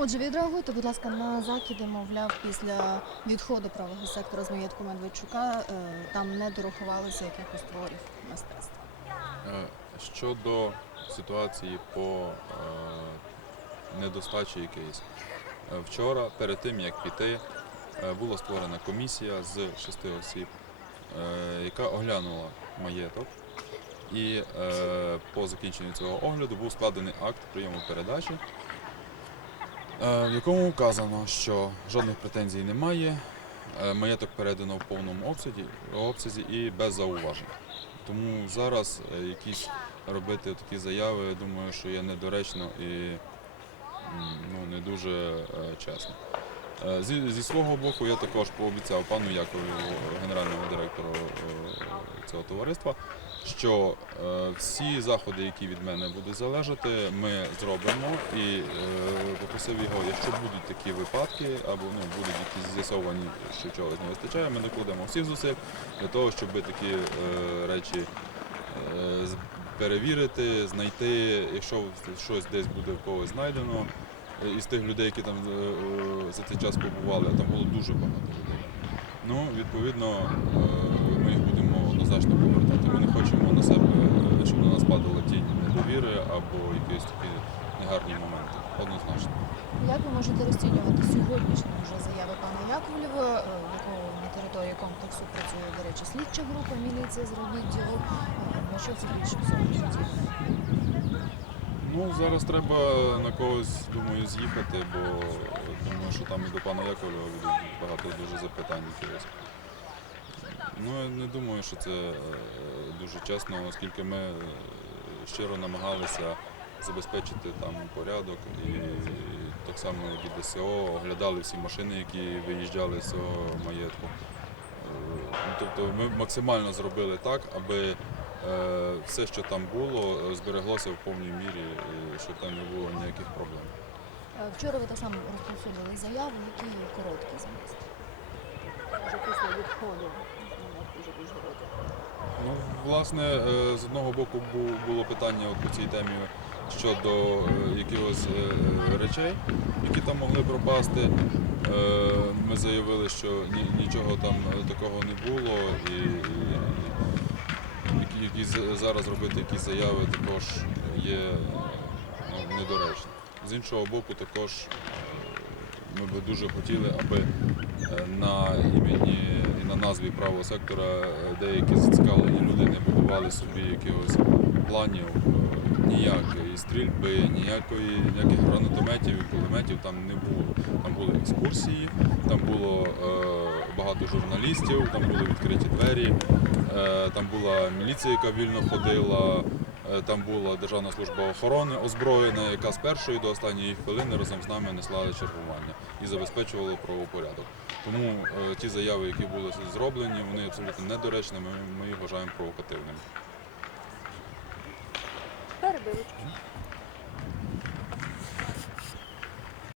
Отже, відреагуйте, будь ласка, на закиди, мовляв, після відходу правого сектора з маєтку Медведчука е, там не дорахувалося якихось творів мистецтва. Е, Щодо ситуації по е, недостачі якоїсь, вчора, перед тим як піти, була створена комісія з шести осіб, яка оглянула маєток. І е, по закінченню цього огляду був складений акт прийому передачі, в якому вказано, що жодних претензій немає, е, маєток передано в повному обсязі, обсязі і без зауважень. Тому зараз е, якісь робити такі заяви, я думаю, що є недоречно і ну, не дуже е, чесно. Е, Зі, зі свого боку я також пообіцяв пану Якову, генеральному директору е, цього товариства, що е, всі заходи, які від мене будуть залежати, ми зробимо і е, попросив його, якщо будуть такі випадки або ну, будуть якісь з'ясовані, що чогось не вистачає, ми докладемо всіх зусиль для того, щоб такі е, речі е, перевірити, знайти, якщо щось десь буде в когось знайдено. е, Із тих людей, які там е, е, за цей час побували, а там було дуже багато людей. Ну, відповідно, ми їх будемо однозначно повертати. Ми не хочемо на себе, щоб на нас падала тінь недовіри або якісь такі негарні моменти. Однозначно. Як ви можете розцінювати сьогоднішні вже заяви пана Яковлєва, е, якого на території комплексу працює, до речі, слідча група міліції з відділу? Е, На що це більше всього? Ну, зараз треба на когось, думаю, з'їхати, бо думаю, що там і до пана Яковлева буде багато дуже запитань. Ну, я не думаю, що це е, дуже чесно, оскільки ми щиро намагалися забезпечити там порядок і так само, як і ДСО, оглядали всі машини, які виїжджали з цього маєтку. Е, Тобто ми максимально зробили так, аби е, все, що там було, збереглося в повній мірі, щоб там не було ніяких проблем. Е, Вчора ви так само розповсюдили заяву, які короткі зміст. Вже після відходу дуже дуже Ну, власне, з одного боку було питання по цій темі щодо е, якихось е, речей, які там могли пропасти. Е, Ми заявили, що нічого там такого не було, і, зараз робити якісь заяви також є ну, недоречно. З іншого боку, також ми би дуже хотіли, аби е, на імені і на назві правого сектора е, деякі зацікавлені люди не будували собі якихось планів е, ніякої стрільби, ніякої, ніяких гранатометів і кулеметів там не було. Там були екскурсії, там було е, багато журналістів, там були відкриті двері, е, там була міліція, яка вільно ходила. Е, Там була Державна служба охорони озброєна, яка з першої до останньої хвилини разом з нами несла чергування і забезпечувала правопорядок. Тому е, ті заяви, які були зроблені, вони абсолютно недоречні, ми, їх вважаємо провокативними. Перебили.